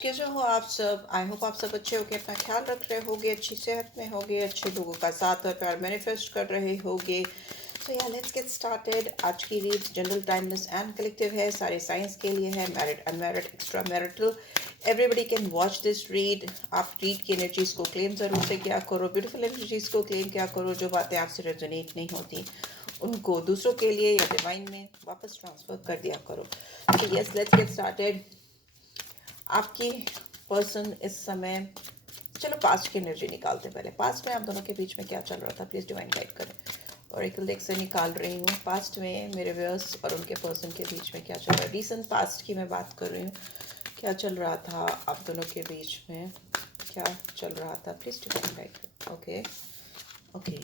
कैसे हो आप सब? आई होप आप सब अच्छे होगे, अपना ख्याल रख रहे होगे, अच्छी सेहत में होगे, अच्छे लोगों का साथ और प्यार मैनिफेस्ट कर रहे होगे। सो या लेट्स गेट स्टार्टेड। आज की read general timeless and collective है, सारे साइंस के लिए है, married unmarried extra marital, everybody can watch this read. आप रीड की एनर्जीज को क्लेम जरूर से क्या करो, ब्यूटीफुल एनर्जीज को क्लेम क्या करो, जो बातें आपसे रेजोनेट नहीं होती उनको दूसरों के लिए या डिवाइन में वापस ट्रांसफर कर दिया करो। तो यस, लेट्स गेट स्टार्टेड। आपकी पर्सन इस समय, चलो पास्ट की एनर्जी निकालते हैं पहले। पास्ट में आप दोनों के बीच में क्या चल रहा था, प्लीज डिवाइन गाइड करें। और एक देख से निकाल रही हूँ, पास्ट में मेरे व्यूअर्स और उनके पर्सन के बीच में क्या चल रहा है। रीसेंट पास्ट की मैं बात कर रही हूँ, क्या चल रहा था आप दोनों के बीच में, क्या चल रहा था, प्लीज डिवाइन गाइड करें। Okay okay,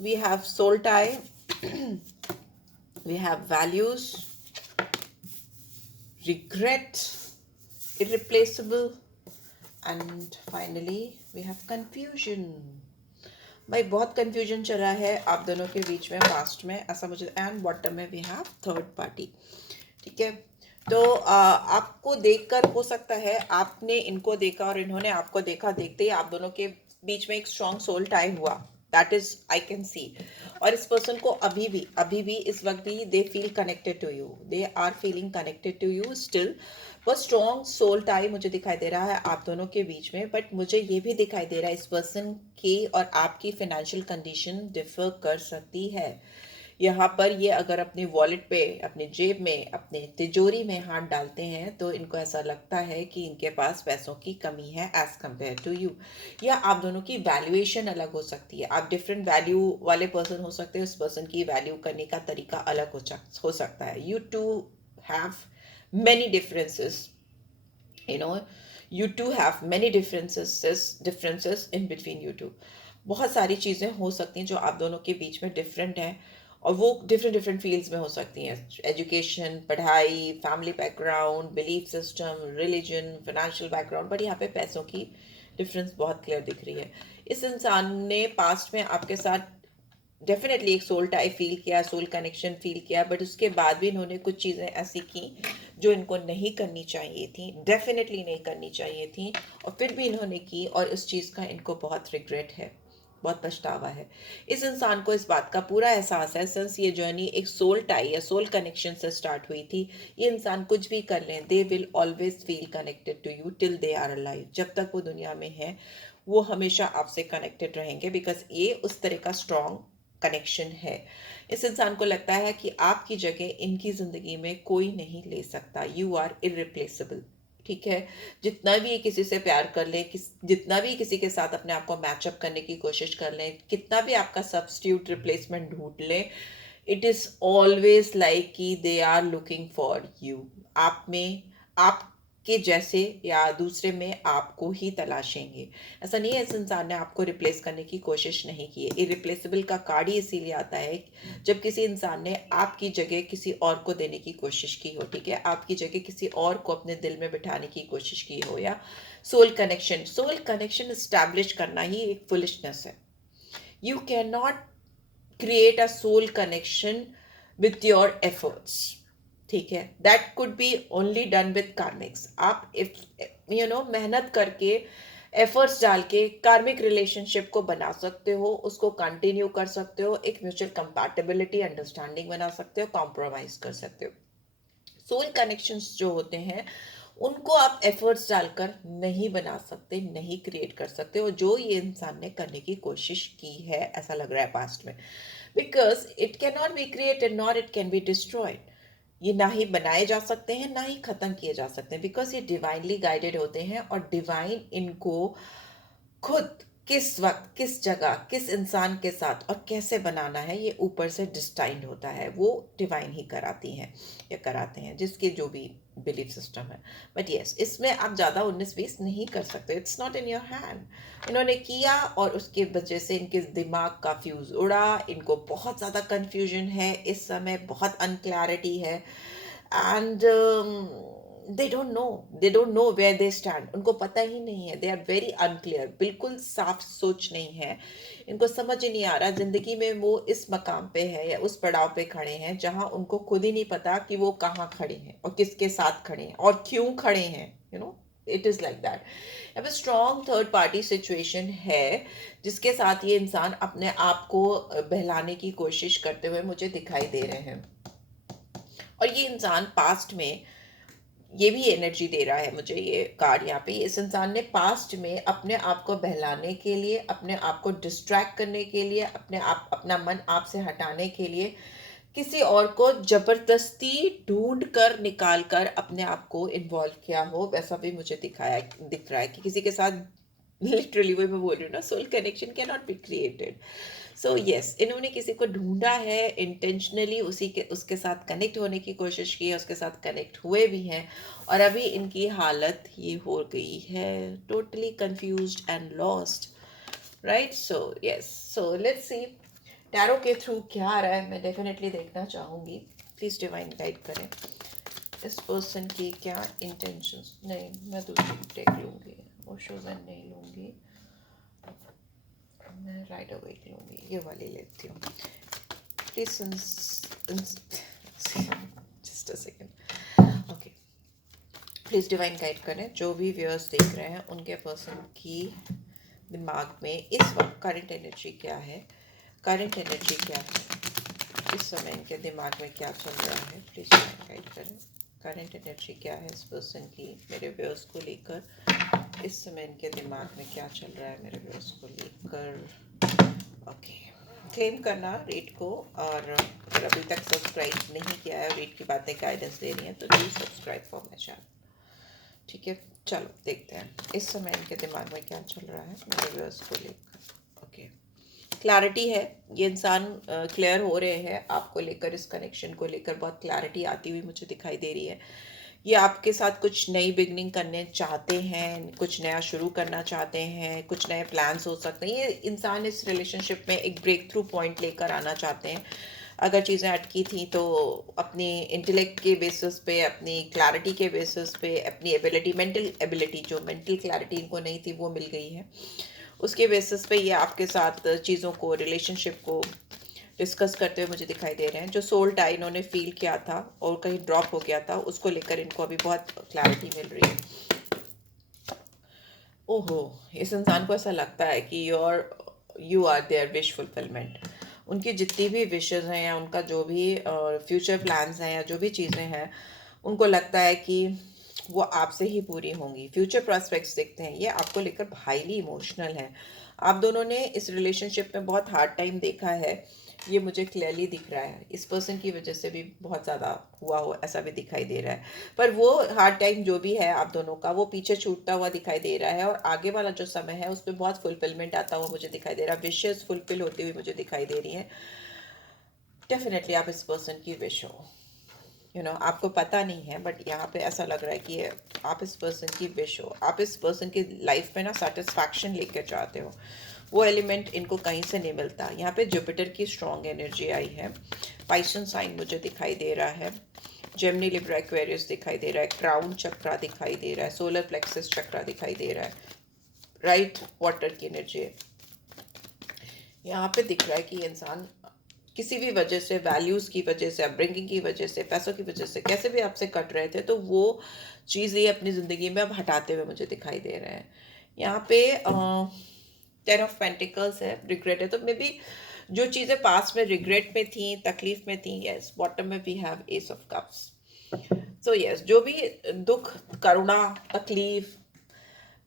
we have soul tie, we have values, regret, irreplaceable, and finally we have confusion। भाई बहुत कंफ्यूजन चला है आप दोनों के बीच में पास्ट में, ऐसा मुझे। एंड बॉटम में वी हैव थर्ड पार्टी। ठीक है, तो आपको देखकर हो सकता है आपने इनको देखा और इन्होंने आपको देखा, देखते ही आप दोनों के बीच में एक स्ट्रॉन्ग सोल टाई हुआ। That is I can see. और इस पर्सन को अभी भी इस वक्त भी they feel connected to you, they are feeling connected to you still. बहुत स्ट्रॉन्ग सोल टाई मुझे दिखाई दे रहा है आप दोनों के बीच में। बट मुझे ये भी दिखाई दे रहा है इस पर्सन की और आपकी फाइनेंशियल कंडीशन डिफर कर सकती है। यहाँ पर ये अगर अपने वॉलेट पे, अपने जेब में, अपने तिजोरी में हाथ डालते हैं तो इनको ऐसा लगता है कि इनके पास पैसों की कमी है एज कम्पेयर टू यू। या आप दोनों की वैल्यूएशन अलग हो सकती है, आप डिफरेंट वैल्यू वाले पर्सन हो सकते हैं, उस पर्सन की वैल्यू करने का तरीका अलग हो सकता है। You two have many differences, you know, you two have many differences in between you two। बहुत सारी चीज़ें हो सकती हैं जो आप दोनों के बीच में डिफरेंट हैं, और वो डिफरेंट डिफरेंट फील्ड्स में हो सकती हैं। एजुकेशन, पढ़ाई, family background, belief system, religion, financial background. But यहाँ पे पैसों की डिफरेंस बहुत क्लियर दिख रही है। इस इंसान ने पास्ट में आपके साथ डेफिनेटली एक सोल टाई फील किया, सोल कनेक्शन फील किया, बट उसके बाद भी इन्होंने कुछ चीज़ें ऐसी की जो इनको नहीं करनी चाहिए थी, डेफिनेटली नहीं करनी चाहिए थी, और फिर भी इन्होंने की, और इस चीज़ का इनको बहुत रिग्रेट है, बहुत पछतावा है। इस इंसान को इस बात का पूरा एहसास है, सिंस ये जर्नी एक सोल टाई या सोल कनेक्शन से स्टार्ट हुई थी। ये इंसान कुछ भी कर लें, they will always feel connected to you till they are alive. जब तक वो दुनिया में है वो हमेशा आपसे कनेक्टेड रहेंगे, बिकॉज ये उस तरह का स्ट्रॉन्ग कनेक्शन है। इस इंसान को लगता है कि आपकी जगह इनकी जिंदगी में कोई नहीं ले सकता, यू आर इररिप्लेसेबल। ठीक है, जितना भी किसी से प्यार कर ले, जितना भी किसी के साथ अपने आप को मैचअप करने की कोशिश कर लें, कितना भी आपका सब्स्टिट्यूट रिप्लेसमेंट ढूंढ लें, इट इज ऑलवेज लाइक कि they are looking for you. आप में, आपके जैसे या दूसरे में आपको ही तलाशेंगे। ऐसा नहीं है इस इंसान ने आपको रिप्लेस करने की कोशिश नहीं की है। इरिप्लेसेबल का कार्ड ही इसीलिए आता है जब किसी इंसान ने आपकी जगह किसी और को देने की कोशिश की हो। ठीक है, आपकी जगह किसी और को अपने दिल में बिठाने की कोशिश की हो, या सोल कनेक्शन इस्टेब्लिश करना ही एक फुलिशनेस है। You can not create a soul connection with your efforts। ठीक है, that could be only done with karmics. आप इफ मेहनत करके, एफर्ट्स डाल के कार्मिक रिलेशनशिप को बना सकते हो, उसको कंटिन्यू कर सकते हो, एक म्यूचुअल कंपैटिबिलिटी अंडरस्टैंडिंग बना सकते हो, कॉम्प्रोमाइज कर सकते हो। सोल कनेक्शंस जो होते हैं उनको आप एफर्ट्स डालकर नहीं बना सकते, नहीं क्रिएट कर सकते, और जो ये इंसान ने करने की कोशिश की है ऐसा लग रहा है पास्ट में, because it can not be created nor it can be destroyed. ये ना ही बनाए जा सकते हैं ना ही खत्म किए जा सकते हैं, बिकॉज ये डिवाइनली गाइडेड होते हैं, और डिवाइन इनको खुद किस वक्त, किस जगह, किस इंसान के साथ और कैसे बनाना है ये ऊपर से डिस्टाइंड होता है। वो डिवाइन ही कराती हैं या कराते हैं, जिसके जो भी बिलीफ सिस्टम है। बट यस, इसमें आप ज़्यादा 19-20 नहीं कर सकते, it's not in your hand. इन्होंने किया और उसके वजह से इनके दिमाग का फ्यूज़ उड़ा, इनको बहुत ज़्यादा कन्फ्यूजन है इस समय, बहुत अनक्लैरिटी है, and they don't know where they stand. उनको पता ही नहीं है, दे आर वेरी अनक्लियर, बिल्कुल साफ सोच नहीं है। इनको समझ ही नहीं आ रहा जिंदगी में वो इस मकाम पे है या उस पड़ाव पे खड़े हैं जहां उनको खुद ही नहीं पता कि वो कहाँ खड़े हैं और किसके साथ खड़े हैं और क्यों खड़े हैं, you know. It is like that. यहाँ पे स्ट्रॉन्ग थर्ड पार्टी सिचुएशन है जिसके साथ ये इंसान अपने आप को बहलाने की कोशिश करते हुए मुझे दिखाई दे रहे हैं। और ये इंसान पास्ट में, ये भी एनर्जी दे रहा है मुझे ये कार्ड यहाँ पे, इस इंसान ने पास्ट में अपने आप को बहलाने के लिए, अपने आप को डिस्ट्रैक्ट करने के लिए, अपना मन आपसे हटाने के लिए किसी और को जबरदस्ती ढूंढ कर निकाल कर अपने आप को इन्वॉल्व किया हो, वैसा भी मुझे दिख रहा है कि किसी के साथ लिटरली, वही मैं बोल रही हूँ ना, soul connection cannot be created. So yes, इन्होंने किसी को ढूंढा है इंटेंशनली, उसके साथ कनेक्ट होने की कोशिश की है, उसके साथ कनेक्ट हुए भी हैं, और अभी इनकी हालत ये हो गई है totally confused and lost, right. So yes, so let's see tarot के थ्रू क्या आ रहा है, मैं डेफिनेटली देखना चाहूँगी। प्लीज़ डिवाइन गाइड करें इस पर्सन की क्या इंटेंशंस। नहीं, मैं दूसरी टेक लूँगी, ओशोजन नहीं लूँगी, मैं राइट अवेक लूँगी, ये वाली लेती हूँ। Please just a second. Okay, please divine guide करें जो भी व्यूअर्स देख रहे हैं उनके पर्सन की दिमाग में इस वक्त करंट एनर्जी क्या है, करंट एनर्जी क्या है, इस समय इनके दिमाग में क्या चल रहा है। प्लीज़ डिवाइन गाइड करें करंट एनर्जी क्या है इस पर्सन की मेरे व्यूअर्स को लेकर, इस समय इनके दिमाग में क्या चल रहा है मेरे व्यूअर्स को लेकर। ओके, क्लेम करना रीड को, और अगर अभी तक सब्सक्राइब नहीं किया है, रीड की बातें गाइडेंस दे रही हैं, तो please subscribe for my channel. ठीक है, चलो देखते हैं इस समय इनके दिमाग में क्या चल रहा है मेरे व्यूअर्स को लेकर। ओके, क्लैरिटी है, ये इंसान क्लियर हो रहे हैं आपको लेकर, इस कनेक्शन को लेकर बहुत क्लैरिटी आती हुई मुझे दिखाई दे रही है। ये आपके साथ कुछ नई बिगनिंग करने चाहते हैं, कुछ नया शुरू करना चाहते हैं, कुछ नए प्लान्स हो सकते हैं। ये इंसान इस रिलेशनशिप में एक ब्रेक थ्रू पॉइंट लेकर आना चाहते हैं। अगर चीज़ें अटकी थी तो अपनी इंटेलेक्ट के बेसिस पे, अपनी क्लैरिटी के बेसिस पे, अपनी एबिलिटी, मेंटल एबिलिटी, जो मेंटल क्लैरिटी इनको नहीं थी वो मिल गई है, उसके बेसिस पे ये आपके साथ चीज़ों को, रिलेशनशिप को डिस्कस करते हुए मुझे दिखाई दे रहे हैं। जो सोल टाई इन्होंने फील किया था और कहीं ड्रॉप हो गया था, उसको लेकर इनको अभी बहुत क्लैरिटी मिल रही है। ओहो, इस इंसान को ऐसा लगता है कि you are their wish fulfilment. उनकी जितनी भी विशेज़ हैं या उनका जो भी फ्यूचर प्लान्स हैं या जो भी चीज़ें हैं, उनको लगता है कि वो आपसे ही पूरी होंगी। फ्यूचर प्रॉस्पेक्ट्स देखते हैं, ये आपको लेकर हाईली इमोशनल है। आप दोनों ने इस रिलेशनशिप में बहुत हार्ड टाइम देखा है, ये मुझे क्लियरली दिख रहा है। इस पर्सन की वजह से भी बहुत ज़्यादा हुआ हो ऐसा भी दिखाई दे रहा है, पर वो हार्ड टाइम जो भी है आप दोनों का, वो पीछे छूटता हुआ दिखाई दे रहा है, और आगे वाला जो समय है उसमें बहुत फुलफिलमेंट आता हुआ मुझे दिखाई दे रहा है। विशेस फुलफिल होती हुई मुझे दिखाई दे रही हैं। डेफिनेटली आप इस पर्सन की विश हो, आपको पता नहीं है, बट यहाँ पे ऐसा लग रहा है कि आप इस पर्सन की विश हो, आप इस पर्सन की लाइफ में ना सेटिस्फैक्शन लेकर चाहते हो। वो एलिमेंट इनको कहीं से नहीं मिलता। यहाँ पे जुपिटर की स्ट्रॉन्ग एनर्जी आई है, पाइसन साइन मुझे दिखाई दे रहा है, जेमिनी लिब्रा एक्वेरियस दिखाई दे रहा है, क्राउन चक्रा दिखाई दे रहा है, सोलर प्लेक्सस चक्रा दिखाई दे रहा है, राइट, वाटर की एनर्जी यहाँ पे दिख रहा है कि इंसान किसी भी वजह से, वैल्यूज़ की वजह से, अपब्रिंगिंग की वजह से, पैसों की वजह से, कैसे भी आपसे कट रहे थे, तो वो चीज़ ये अपनी ज़िंदगी में अब हटाते हुए मुझे दिखाई दे रहे हैं। यहाँ पे 10 ऑफ पेंटिकल्स है, रिग्रेट है, तो मे बी जो चीज़ें पास्ट में रिग्रेट में थी, तकलीफ में थी, यस, बॉटम में we have ace of cups. So yes, जो भी दुख, करुणा, तकलीफ,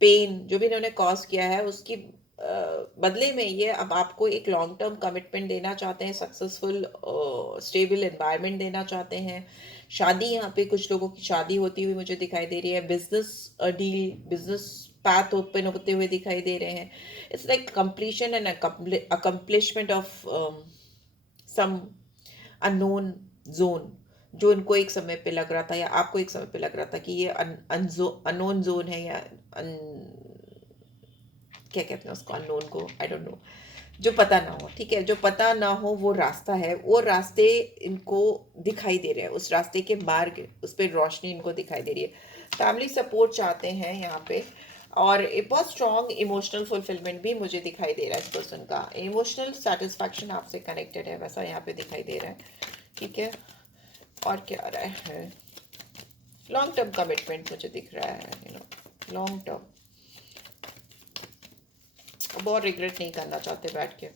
पेन जो भी इन्होंने कॉज किया है, उसकी बदले में ये अब आपको एक लॉन्ग टर्म कमिटमेंट देना चाहते हैं, सक्सेसफुल स्टेबल एनवायरनमेंट देना चाहते हैं। शादी, यहाँ पे कुछ लोगों की शादी होती हुई मुझे दिखाई दे रही है, business deal, business path open होते हुए दिखाई दे रहे हैं। It's like completion and accomplishment of some unknown zone, जो इनको एक समय पे लग रहा था या आपको एक समय पे लग रहा था कि ये अननोन जोन है, या क्या कहते हैं उसको, अननोन को, आई डोंट नो, जो पता ना हो, ठीक है, जो पता ना हो वो रास्ता है, वो रास्ते इनको दिखाई दे रहे हैं, उस रास्ते के मार्ग, उस पर रोशनी इनको दिखाई दे रही है। फैमिली सपोर्ट चाहते हैं यहाँ पे, और एक बहुत स्ट्रॉन्ग इमोशनल फुलफिलमेंट भी मुझे दिखाई दे रहा है इस पर्सन का। इमोशनल सेटिस्फैक्शन आपसे कनेक्टेड है, वैसा यहाँ पे दिखाई दे रहा है, ठीक है। और क्या आ रहा है, लॉन्ग टर्म कमिटमेंट मुझे दिख रहा है, लॉन्ग टर्म, बहुत रिग्रेट नहीं करना चाहते बैठ के,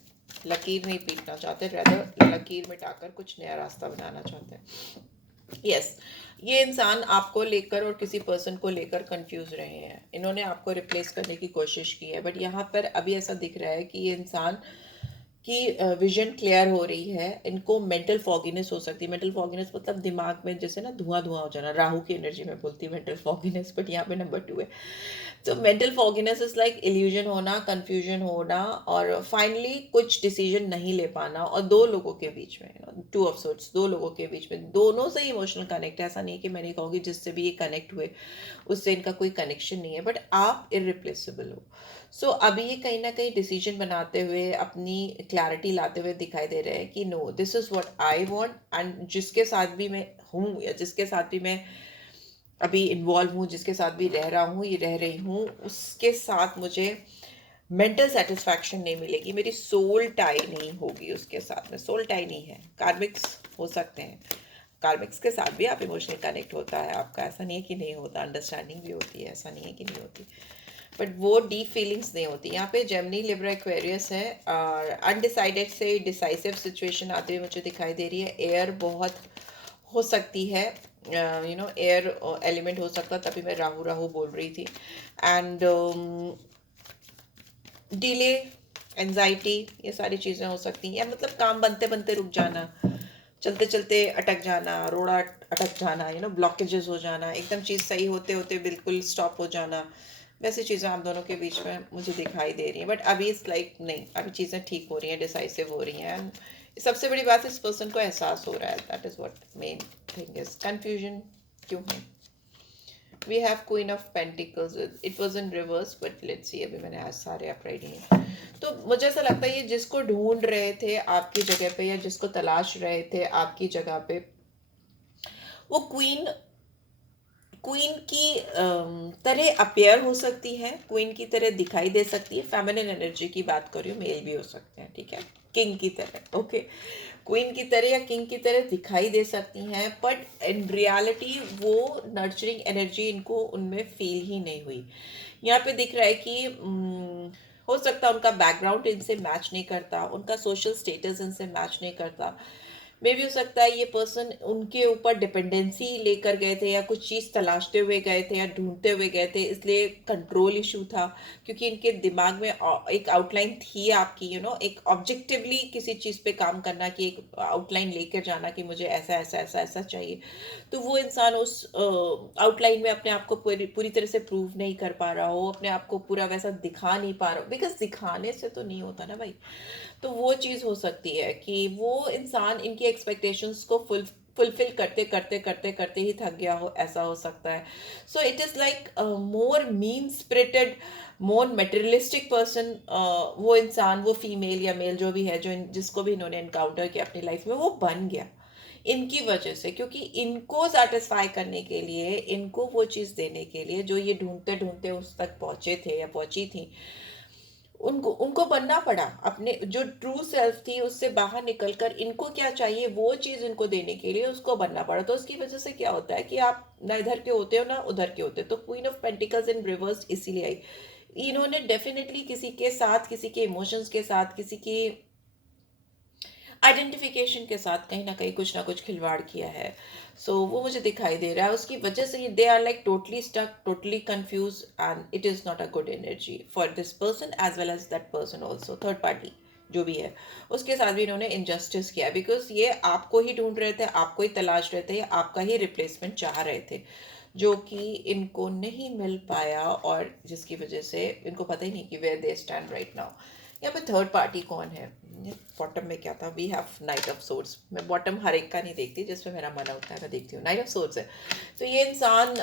लकीर नहीं पीटना चाहते, रेदर लकीर मिटाकर कुछ नया रास्ता बनाना चाहते हैं। यस, ये इंसान आपको लेकर और किसी पर्सन को लेकर कंफ्यूज रहे हैं, इन्होंने आपको रिप्लेस करने की कोशिश की है, बट यहाँ पर अभी ऐसा दिख रहा है कि ये इंसान की विजन क्लियर हो रही है। इनको मेंटल फॉगिनेस हो सकती है। मेंटल फॉगिनेस मतलब दिमाग में जैसे ना धुआं धुआं हो जाना, राहु की एनर्जी में बोलती है मेंटल फॉगिनेस, बट यहाँ पे नंबर 2 है। तो मेंटल फॉगिनेस इज लाइक इल्यूजन होना, कंफ्यूजन होना, और फाइनली कुछ डिसीजन नहीं ले पाना, और दो लोगों के बीच में, टू ऑफ सोर्ट्स, दो लोगों के बीच में, दोनों से इमोशनल कनेक्ट है। ऐसा नहीं कि मैं नहीं कहूँगी जिससे भी ये कनेक्ट हुए उससे इनका कोई कनेक्शन नहीं है, बट आप इरिप्लेसेबल हो। सो अभी ये कहीं ना कहीं डिसीजन बनाते हुए, अपनी क्लैरिटी लाते हुए दिखाई दे रहे हैं कि no, this is what I want, and जिसके साथ भी मैं हूँ या जिसके साथ भी मैं अभी इन्वॉल्व हूँ, जिसके साथ भी रह रहा हूँ, ये रह रही हूँ, उसके साथ मुझे मेंटल सेटिस्फैक्शन नहीं मिलेगी, मेरी सोल टाई नहीं होगी उसके साथ में। सोल टाई नहीं है, कार्मिक्स हो सकते हैं, कार्मिक्स के साथ भी आप इमोशनल कनेक्ट होता है आपका, ऐसा नहीं है कि नहीं होता, अंडरस्टैंडिंग भी होती है, ऐसा नहीं है कि नहीं होती, बट वो डीप फीलिंग्स नहीं होती। यहाँ पे जेमिनी, लिब्रा, एक्वेरियस है, और अनडिसाइडेड से डिसाइसिव सिचुएशन आती हुई मुझे दिखाई दे रही है। एयर बहुत हो सकती है, एयर एलिमेंट हो सकता, तभी मैं राहु राहु बोल रही थी। एंड डिले, एंजाइटी, ये सारी चीज़ें हो सकती हैं, या मतलब काम बनते बनते रुक जाना, चलते चलते अटक जाना, रोड़ा अटक जाना, ब्लॉकेजेस हो जाना, एकदम चीज़ सही होते होते बिल्कुल स्टॉप हो जाना, वैसी चीज़ें आप दोनों के बीच में मुझे दिखाई दे रही हैं। बट अभी इस लाइक नहीं, अभी चीज़ें ठीक हो रही हैं, डिसाइसिव हो रही हैं, एंड सबसे बड़ी बात इस पर्सन को एहसास हो रहा है, that is what main thing is. Confusion क्यों है? We have Queen of Pentacles. It was in reverse, but let's see. अभी मैंने आज सारे अपराइट हैं, तो मुझे ऐसा लगता है ये जिसको ढूंढ रहे थे आपकी जगह पे, या जिसको तलाश रहे थे आपकी जगह पे, वो क्वीन क्वीन की तरह अपेयर हो सकती है, क्वीन की तरह दिखाई दे सकती है। फेमिनिन एनर्जी की बात कर रही हूँ, मेल भी हो सकते हैं, ठीक है, किंग की तरह, ओके, क्वीन की तरह या किंग की तरह दिखाई दे सकती हैं, बट इन रियलिटी वो नर्चरिंग एनर्जी इनको उनमें फील ही नहीं हुई। यहाँ पे दिख रहा है कि हो सकता है उनका बैकग्राउंड इनसे मैच नहीं करता, उनका सोशल स्टेटस इनसे मैच नहीं करता, मे भी हो सकता है ये पर्सन उनके ऊपर डिपेंडेंसी लेकर गए थे, या कुछ चीज़ तलाशते हुए गए थे या ढूंढते हुए गए थे, इसलिए कंट्रोल इशू था, क्योंकि इनके दिमाग में एक आउटलाइन थी आपकी, एक ऑब्जेक्टिवली किसी चीज़ पे काम करना, कि एक आउटलाइन लेकर जाना कि मुझे ऐसा ऐसा ऐसा ऐसा चाहिए, तो वो इंसान उस आउटलाइन में अपने आप को पूरी पूरी तरह से प्रूव नहीं कर पा रहा हो, अपने आप को पूरा वैसा दिखा नहीं पा रहा हो, बिकॉज दिखाने से तो नहीं होता ना भाई। तो वो चीज़ हो सकती है कि वो इंसान इनकी एक्सपेक्टेशंस को फुलफिल करते करते करते करते ही थक गया हो, ऐसा हो सकता है। So it is like more mean spirited, more materialistic person, वो इंसान, वो फीमेल या मेल जो भी है, जिसको भी इन्होंने इनकाउंटर किया अपनी लाइफ में, वो बन गया इनकी वजह से, क्योंकि इनको सेटिस्फाई करने के लिए, इनको वो चीज़ देने के लिए जो ये ढूंढते ढूंढते उस तक पहुंचे थे या पहुंची थी, उनको उनको बनना पड़ा। अपने जो ट्रू सेल्फ थी उससे बाहर निकलकर इनको क्या चाहिए वो चीज़ इनको देने के लिए उसको बनना पड़ा। तो उसकी वजह से क्या होता है कि आप ना इधर के होते हो ना उधर के होते हो। तो queen of pentacles in reverse इसीलिए आई। इन्होंने डेफिनेटली किसी के साथ, किसी के इमोशंस के साथ, किसी की आइडेंटिफिकेशन के साथ कहीं ना कुछ खिलवाड़ किया है। वो मुझे दिखाई दे रहा है, उसकी वजह से they are like totally stuck, totally confuse, and it is not a good energy for this person as well as that person also. Third party जो भी है उसके साथ भी इन्होंने इनजस्टिस किया, बिकॉज ये आपको ही ढूंढ रहे थे, आपको ही तलाश रहे थे, या आपका ही रिप्लेसमेंट चाह रहे थे, जो कि इनको नहीं मिल पाया, और जिसकी वजह से इनको पता ही नहीं कि where they stand right now. यहाँ पे थर्ड पार्टी कौन है? बॉटम में क्या था? We have knight of swords. मैं बॉटम हर एक का नहीं देखती, जिसमें मेरा मन होता है मैं देखती हूँ। नाइट ऑफ सोर्ड्स है। तो ये इंसान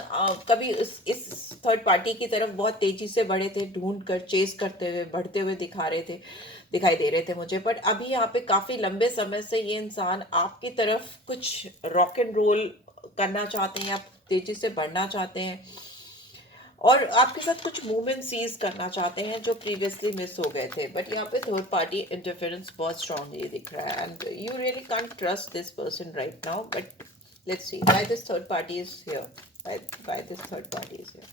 कभी इस थर्ड पार्टी की तरफ बहुत तेजी से बढ़े थे, ढूंढ कर, चेस करते हुए, बढ़ते हुए दिखाई दे रहे थे मुझे। बट अभी यहाँ पे काफ़ी लंबे समय से ये इंसान आपकी तरफ कुछ रॉक एंड रोल करना चाहते हैं, आप तेजी से बढ़ना चाहते हैं, और आपके साथ कुछ मूवमेंट सीज करना चाहते हैं जो प्रीवियसली मिस हो गए थे। बट यहाँ पे थर्ड पार्टी इंटरफेरेंस बहुत स्ट्रांगली दिख रहा है, and you really can't trust this person right now. But let's see why this third party is here, why this third party is here.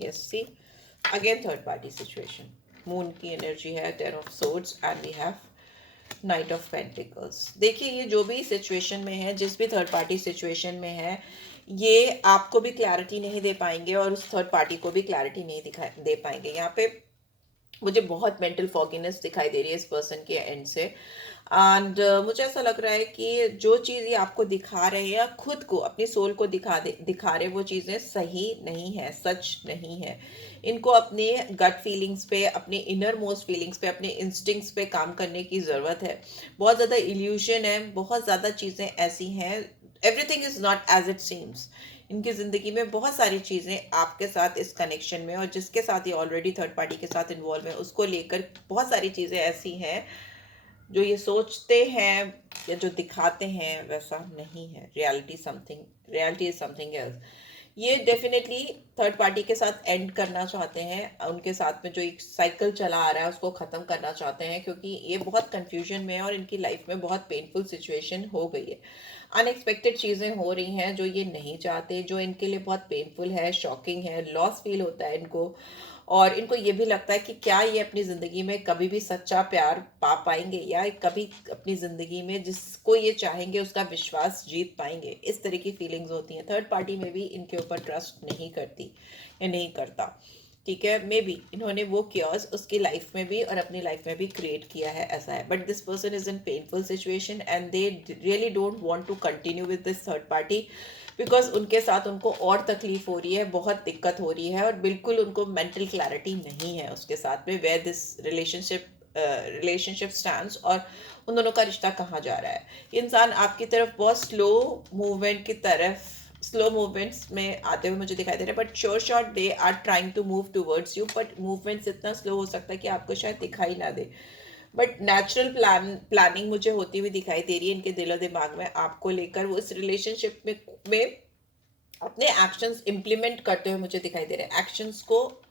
Yes, see again third party situation, moon की energy है, 10 of Swords and we have knight of pentacles. देखिए ये जो भी situation में है, जिस भी थर्ड पार्टी सिचुएशन में है, ये आपको भी क्लैरिटी नहीं दे पाएंगे और उस थर्ड पार्टी को भी क्लैरिटी नहीं दे पाएंगे। यहाँ पे मुझे बहुत मेंटल फॉगीनेस दिखाई दे रही है इस पर्सन के एंड से। एंड मुझे ऐसा लग रहा है कि जो चीज़ ये आपको दिखा रहे हैं या खुद को अपनी सोल को दिखा रहे, वो चीज़ें सही नहीं है, सच नहीं है। इनको अपने गट फीलिंग्स पे, अपने इनर मोस्ट फीलिंग्स पे, अपने इंस्टिंक्ट्स पे काम करने की ज़रूरत है। बहुत ज़्यादा इल्यूशन है, बहुत ज़्यादा चीज़ें ऐसी हैं, everything is not as it seems. इनकी ज़िंदगी में बहुत सारी चीज़ें आपके साथ इस कनेक्शन में, और जिसके साथ ये ऑलरेडी थर्ड पार्टी के साथ इन्वॉल्व है, उसको लेकर बहुत सारी चीज़ें ऐसी हैं जो ये सोचते हैं या जो दिखाते हैं वैसा नहीं है। Reality is something else. ये डेफिनेटली थर्ड पार्टी के साथ एंड करना चाहते हैं, उनके साथ में जो एक साइकिल चला आ रहा है उसको ख़त्म करना चाहते हैं, क्योंकि ये बहुत कंफ्यूजन में है और इनकी लाइफ में बहुत पेनफुल सिचुएशन हो गई है। अनएक्सपेक्टेड चीज़ें हो रही हैं जो ये नहीं चाहते, जो इनके लिए बहुत पेनफुल है, शॉकिंग है, लॉस फील होता है इनको। और इनको ये भी लगता है कि क्या ये अपनी ज़िंदगी में कभी भी सच्चा प्यार पा पाएंगे, या कभी अपनी ज़िंदगी में जिसको ये चाहेंगे उसका विश्वास जीत पाएंगे। इस तरह की फीलिंग्स होती हैं। थर्ड पार्टी में भी इनके ऊपर ट्रस्ट नहीं करती या नहीं करता। ठीक है, मे बी इन्होंने वो क्योर्स उसकी लाइफ में भी और अपनी लाइफ में भी क्रिएट किया है, ऐसा है। But this person is in painful situation and they really don't want to continue with this third party, because उनके साथ उनको और तकलीफ हो रही है, बहुत दिक्कत हो रही है, और बिल्कुल उनको मेंटल क्लैरिटी नहीं है उसके साथ में, वेयर दिस रिलेशनशिप स्टैंड्स, और उन दोनों का रिश्ता कहाँ जा रहा है। इंसान आपकी तरफ बहुत स्लो मूवमेंट्स में आते हुए मुझे दिखाई दे रहे हैं, but short they are trying to move towards you, but movements इतना स्लो हो सकता है कि आपको शायद दिखाई ना दे। बट नेचुरल प्लानिंग मुझे होती हुई दिखाई दे रही है इनके दिलो दिमाग में आपको लेकर। वो इस रिलेशनशिप में अपने एक्शंस इम्प्लीमेंट करते हुए मुझे दिखाई दे रहे हैं, एक्शंस को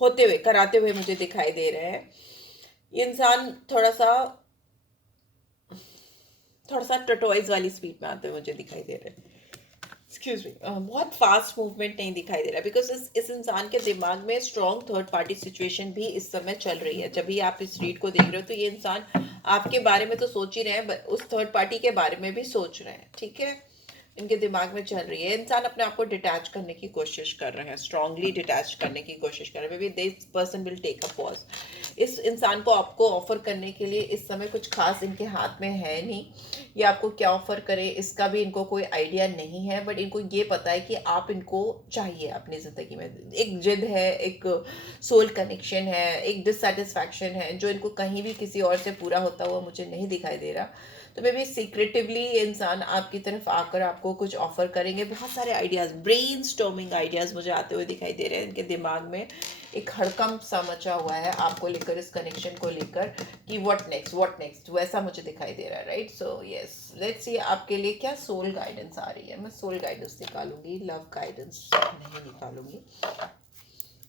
होते हुए कराते हुए मुझे दिखाई दे रहे हैं। ये इंसान थोड़ा सा टटोइज वाली स्पीड में आते हुए मुझे दिखाई दे रहे हैं। एक्सक्यूज मी, बहुत फास्ट मूवमेंट नहीं दिखाई दे रहा, बिकॉज इस इंसान के दिमाग में स्ट्रॉन्ग थर्ड पार्टी सिचुएशन भी इस समय चल रही है। जब भी आप इस रीड को देख रहे हो तो ये इंसान आपके बारे में तो सोच ही रहे हैं, उस थर्ड पार्टी के बारे में भी सोच रहे हैं। ठीक है, इनके दिमाग में चल रही है। इंसान अपने आप को डिटैच करने की कोशिश कर रहे हैं, स्ट्रांगली डिटैच करने की कोशिश कर रहे हैं। Maybe this person will take a pause. इस इंसान को आपको ऑफर करने के लिए इस समय कुछ खास इनके हाथ में है नहीं। ये आपको क्या ऑफर करे इसका भी इनको कोई आइडिया नहीं है, बट इनको ये पता है कि आप इनको चाहिए अपनी ज़िंदगी में। एक जिद है, एक सोल कनेक्शन है, एक डिससेटिस्फैक्शन है जो इनको कहीं भी किसी और से पूरा होता हुआ मुझे नहीं दिखाई दे रहा। तो मे बी सीक्रेटिवली ये इंसान आपकी तरफ आकर आपको कुछ ऑफर करेंगे। बहुत सारे आइडियाज़, ब्रेन स्टॉर्मिंग आइडियाज़ मुझे आते हुए दिखाई दे रहे हैं। इनके दिमाग में एक हड़कंप सा मचा हुआ है आपको लेकर, इस कनेक्शन को लेकर, कि व्हाट नेक्स्ट वैसा मुझे दिखाई दे रहा है। Right, so yes, let's see आपके लिए क्या सोल गाइडेंस आ रही है। मैं सोल गाइडेंस निकालूंगी, लव गाइडेंस नहीं निकालूंगी।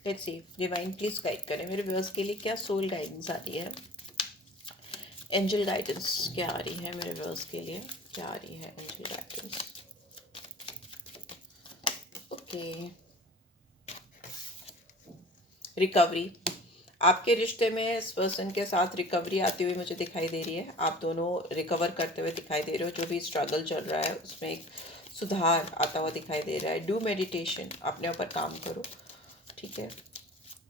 Let's see, divine please guide करें मेरे व्यूअर्स के लिए क्या सोल गाइडेंस आ रही है। एंजल गाइडेंस क्या आ रही है मेरे व्यूअर्स के लिए, क्या आ रही है एंजल गाइडेंस। Okay, recovery. आपके रिश्ते में इस पर्सन के साथ रिकवरी आती हुई मुझे दिखाई दे रही है। आप दोनों रिकवर करते हुए दिखाई दे रहे हो। जो भी स्ट्रगल चल रहा है उसमें एक सुधार आता हुआ दिखाई दे रहा है। डू मेडिटेशन, अपने ऊपर काम करो। ठीक है,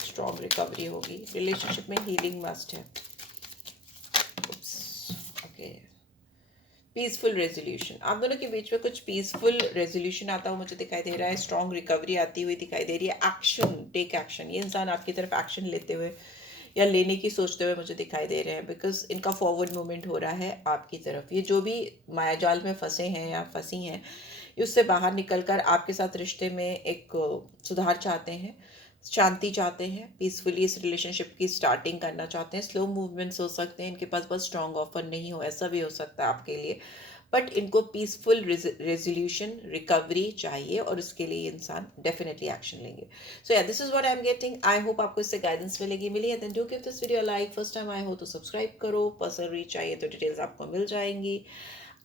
स्ट्रॉन्ग रिकवरी होगी। रिलेशनशिप में हीलिंग मस्ट है। ओके, पीसफुल रेजोल्यूशन, आप दोनों के बीच में कुछ पीसफुल रेजोल्यूशन आता हुआ मुझे दिखाई दे रहा है। स्ट्रॉन्ग रिकवरी आती हुई दिखाई दे रही है। Action, take action. ये इंसान आपकी तरफ एक्शन लेते हुए या लेने की सोचते हुए मुझे दिखाई दे रहे हैं, बिकॉज इनका फॉरवर्ड मूवमेंट हो रहा है आपकी तरफ। ये जो भी मायाजाल में फंसे हैं या फंसी हैं, उससे बाहर निकलकर आपके साथ रिश्ते में एक सुधार चाहते हैं, शांति चाहते हैं, पीसफुली इस रिलेशनशिप की स्टार्टिंग करना चाहते हैं। स्लो मूवमेंट्स हो सकते हैं, इनके पास बहुत स्ट्रॉन्ग ऑफर नहीं हो, ऐसा भी हो सकता है आपके लिए, बट इनको पीसफुल रेजोल्यूशन, रिकवरी चाहिए, और उसके लिए इंसान डेफिनेटली एक्शन लेंगे। So yeah, this is what I am getting. I hope आपको इससे गाइडेंस मिली है। Then do give this video like. First time आए हो तो सब्सक्राइब करो। पर्सनल रीच चाहिए तो डिटेल्स आपको मिल जाएंगी।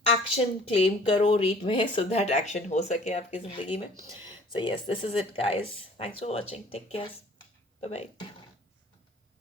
एक्शन क्लेम करो रीड में, सो दैट एक्शन हो सके आपकी ज़िंदगी में। So yes, this is it, guys. Thanks for watching. Take care. Bye bye.